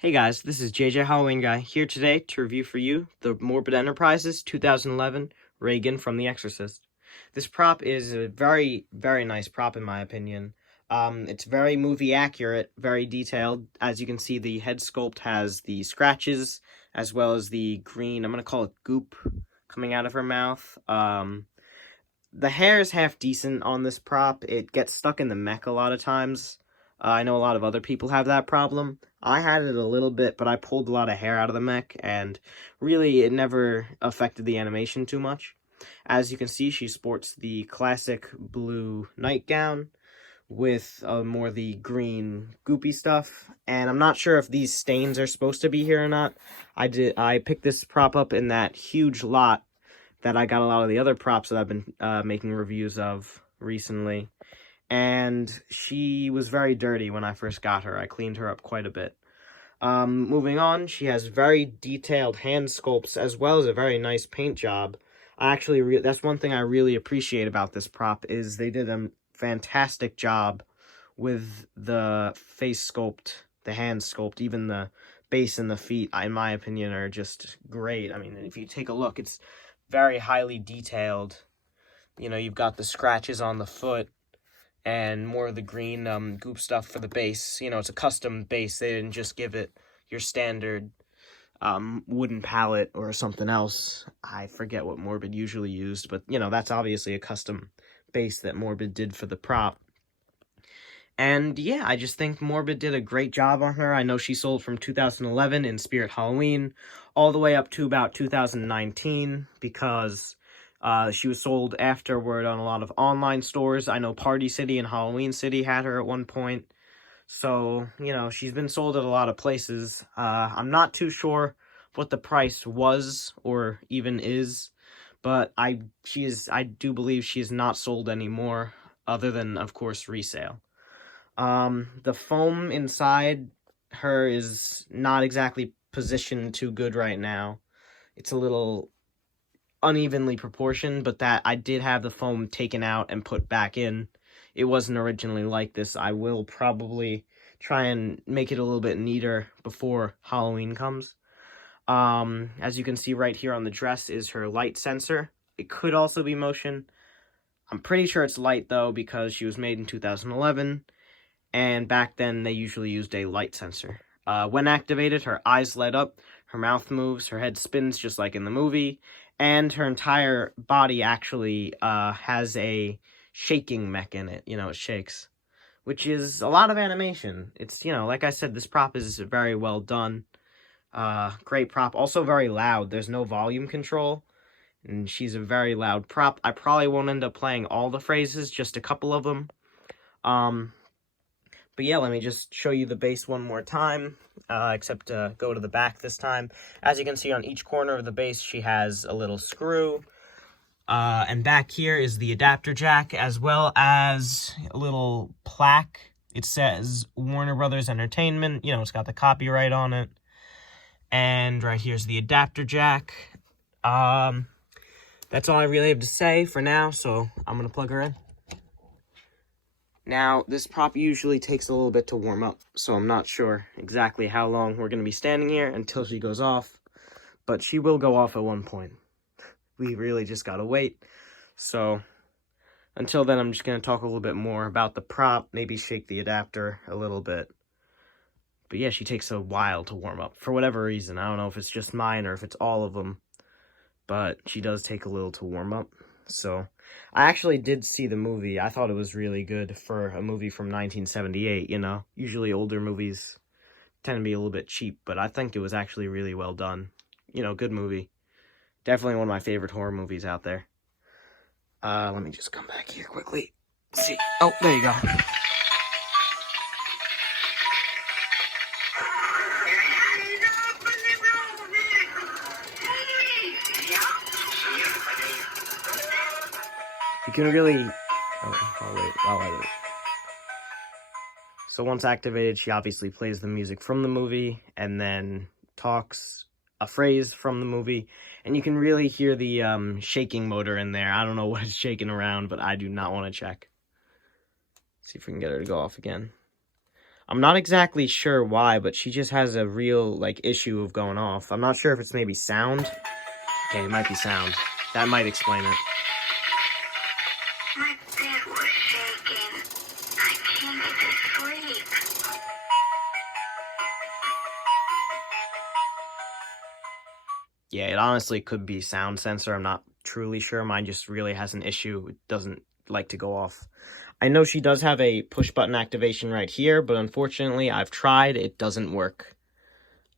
Hey guys, this is JJ Halloween Guy here today to review for you the Morbid Enterprises 2011 Regan from The Exorcist. This prop is a very, very nice prop in my opinion. It's very movie accurate, very detailed. As you can see, the head sculpt has the scratches as well as the green, I'm going to call it goop, coming out of her mouth. The hair is half decent on this prop. It gets stuck in the mech a lot of times. I know a lot of other people have that problem. I had it a little bit, but I pulled a lot of hair out of the mech, and really it never affected the animation too much. As you can see, she sports the classic blue nightgown with more the green goopy stuff, and I'm not sure if these stains are supposed to be here or not. I picked this prop up in that huge lot that I got a lot of the other props that I've been making reviews of recently. And she was very dirty when I first got her. I cleaned her up quite a bit. Moving on, she has very detailed hand sculpts as well as a very nice paint job. That's one thing I really appreciate about this prop is they did a fantastic job with the face sculpt, the hand sculpt, even the base and the feet, in my opinion, are just great. I mean, if you take a look, it's very highly detailed. You know, you've got the scratches on the foot and more of the green goop stuff for the base. You know, it's a custom base. They didn't just give it your standard wooden palette or something else. I forget what Morbid usually used, but, you know, that's obviously a custom base that Morbid did for the prop. And, yeah, I just think Morbid did a great job on her. I know she sold from 2011 in Spirit Halloween all the way up to about 2019 because she was sold afterward on a lot of online stores. I know Party City and Halloween City had her at one point. So, you know, she's been sold at a lot of places. I'm not too sure what the price was or even is, but I do believe she is not sold anymore, other than, of course, resale. The foam inside her is not exactly positioned too good right now. It's a little unevenly proportioned, but that I did have the foam taken out and put back in. It wasn't originally like this. I will probably try and make it a little bit neater before Halloween comes. As you can see right here on the dress is her light sensor. It could also be motion. I'm pretty sure it's light though because she was made in 2011, and back then they usually used a light sensor. When activated, her eyes light up, her mouth moves, her head spins just like in the movie, and her entire body actually has a shaking mech in it. You know, it shakes, which is a lot of animation. It's, you know, like I said, this prop is very well done. Great prop. Also very loud. There's no volume control, and she's a very loud prop. I probably won't end up playing all the phrases, just a couple of them. But yeah, let me just show you the base one more time, except go to the back this time. As you can see on each corner of the base, she has a little screw. And back here is the adapter jack, as well as a little plaque. It says Warner Brothers Entertainment. You know, it's got the copyright on it. And right here's the adapter jack. That's all I really have to say for now, so I'm going to plug her in. Now, this prop usually takes a little bit to warm up, so I'm not sure exactly how long we're going to be standing here until she goes off, but she will go off at one point. We really just gotta wait. So, until then, I'm just going to talk a little bit more about the prop, maybe shake the adapter a little bit. But yeah, she takes a while to warm up, for whatever reason. I don't know if it's just mine or if it's all of them, but she does take a little to warm up. So, I actually did see the movie. I thought it was really good for a movie from 1978, you know. Usually older movies tend to be a little bit cheap, but I think it was actually really well done. You know, good movie. Definitely one of my favorite horror movies out there. Let me just come back here quickly. See. Oh, there you go. You can really... Oh, wait. I'll edit it. So once activated, she obviously plays the music from the movie and then talks a phrase from the movie. And you can really hear the shaking motor in there. I don't know what is shaking around, but I do not want to check. See if we can get her to go off again. I'm not exactly sure why, but she just has a real, like, issue of going off. I'm not sure if it's maybe sound. Okay, it might be sound. That might explain it. My bed was shaking. I can't get to sleep. Yeah, it honestly could be sound sensor. I'm not truly sure. Mine just really has an issue. It doesn't like to go off. I know she does have a push button activation right here, but unfortunately, I've tried. It doesn't work.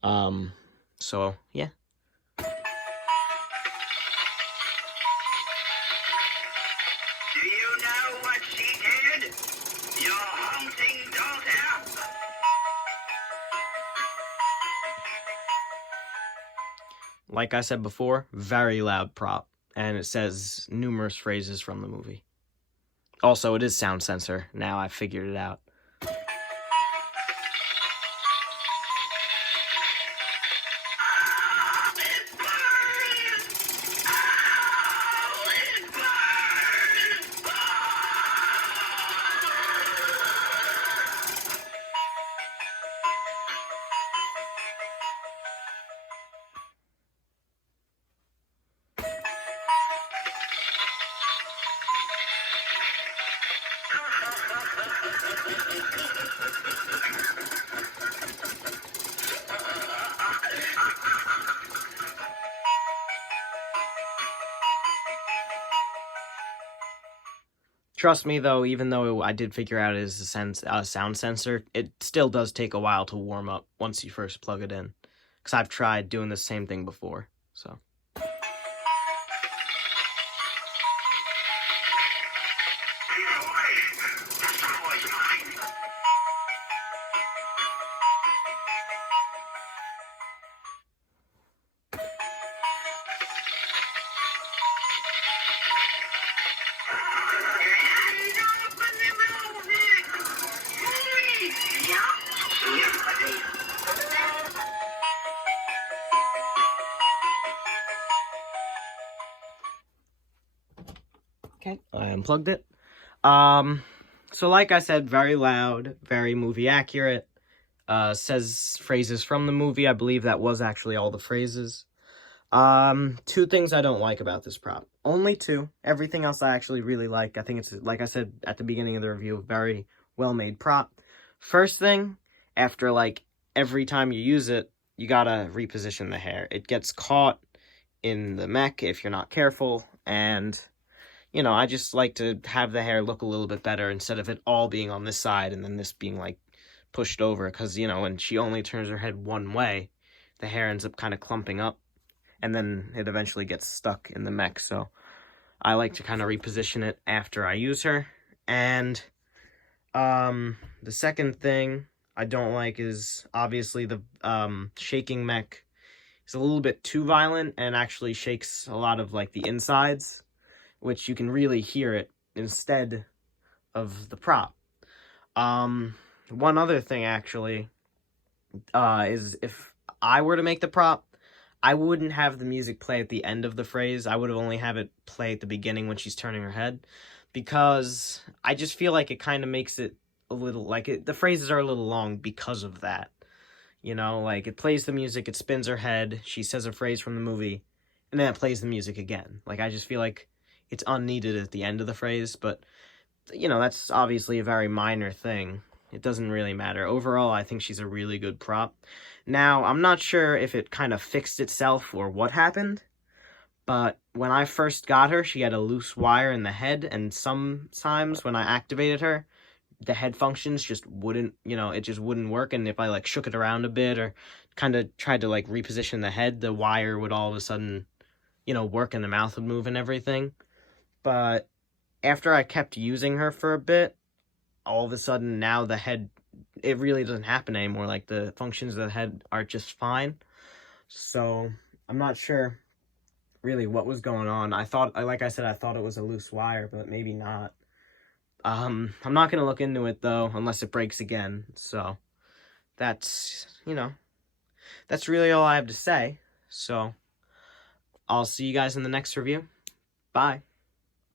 So, yeah. Do you know what she did? Your hunting daughter? Like I said before, very loud prop. And it says numerous phrases from the movie. Also, it is sound sensor. Now I've figured it out. Trust me, though, even though I did figure out it is a sound sensor, it still does take a while to warm up once you first plug it in. Because I've tried doing the same thing before, so. Okay, I unplugged it. So like I said, very loud, very movie accurate. Says phrases from the movie. I believe that was actually all the phrases. Two things I don't like about this prop. Only two. Everything else I actually really like. I think it's, like I said at the beginning of the review, a very well-made prop. First thing, after like every time you use it, you gotta reposition the hair. It gets caught in the mech if you're not careful, and you know, I just like to have the hair look a little bit better instead of it all being on this side and then this being like pushed over, because you know, when she only turns her head one way, the hair ends up kind of clumping up and then it eventually gets stuck in the mech. So I like to kind of reposition it after I use her. And the second thing I don't like is obviously the shaking mech is a little bit too violent and actually shakes a lot of like the insides, which you can really hear it instead of the prop. One other thing actually is if I were to make the prop, I wouldn't have the music play at the end of the phrase. I would have only have it play at the beginning when she's turning her head, because I just feel like it kind of makes it a little, like, the phrases are a little long because of that. You know, like, it plays the music, it spins her head, she says a phrase from the movie, and then it plays the music again. Like, I just feel like it's unneeded at the end of the phrase, but, you know, that's obviously a very minor thing. It doesn't really matter. Overall, I think she's a really good prop. Now, I'm not sure if it kind of fixed itself or what happened, but when I first got her, she had a loose wire in the head, and sometimes when I activated her, the head functions just wouldn't, you know, it just wouldn't work, and if I, like, shook it around a bit or kind of tried to, like, reposition the head, the wire would all of a sudden, you know, work and the mouth would move and everything. But after I kept using her for a bit, all of a sudden now the head, it really doesn't happen anymore. Like, the functions of the head are just fine. So I'm not sure really what was going on. I thought, like I said, I thought it was a loose wire, but maybe not. I'm not gonna look into it though unless it breaks again. So that's, you know, that's really all I have to say. So I'll see you guys in the next review. Bye.